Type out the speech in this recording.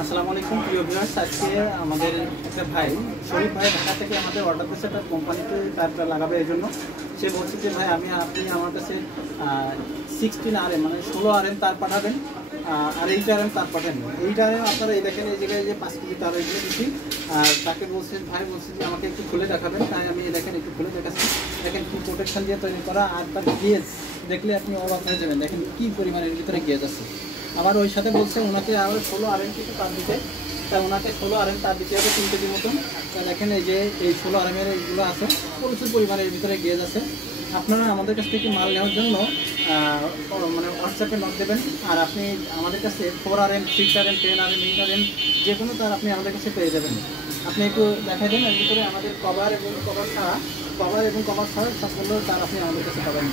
আসসালামু আলাইকুম প্রিয় ভিউয়ার্স। আজকে আমাদের একটা ভাই শরীফ ভাই ঢাকা থেকে আমাদের অর্ডার দিয়েছে একটা কোম্পানিতে তারটা লাগাবে। এই জন্য সে বলছে যে ভাই আপনি আমার কাছে 16 RM মানে 16 RM তার পাঠাবেন, আর 8 RM তার পাঠাবেন। 8 RM আপনারা এই দেখেন, এই জায়গায় যে 5 কেজি তার এগুলো দিচ্ছি। আর তাকে বলছে, ভাই বলছে যে আমাকে একটু খুলে দেখাবেন, তাই আমি দেখেন একটু খুলে দেখাচ্ছি। দেখেন কি প্রোটেকশন দিয়ে তৈরি করা, আর তার গেজ দেখলে আপনি অবাক হয়ে যাবেন। দেখেন কি পরিমাণের ভিতরে গেজ আছে। আবার ওই সাথে বলছে ওনাকে আবার 16 RM কিন্তু তার দিতে, তাই ওনাকে 16 RM তার দিতে হবে 3 কেজির মতন। তা দেখেন এই যে এই 16 RM এইগুলো আছে, প্রচুর পরিমাণে এর ভিতরে গেজ আছে। আপনারা আমাদের কাছ থেকে মাল নেওয়ার জন্য মানে হোয়াটসঅ্যাপে নক দেবেন। আর আপনি আমাদের কাছে 4 RM, 6 RM, 10 RM, 8 RM যে কোনো তার আপনি আমাদের কাছে পেয়ে যাবেন। আপনি একটু দেখাই দেন, এর ভিতরে আমাদের কভার এবং কভার ছাড়া সবগুলো তার আপনি আমাদের কাছে পাবেন।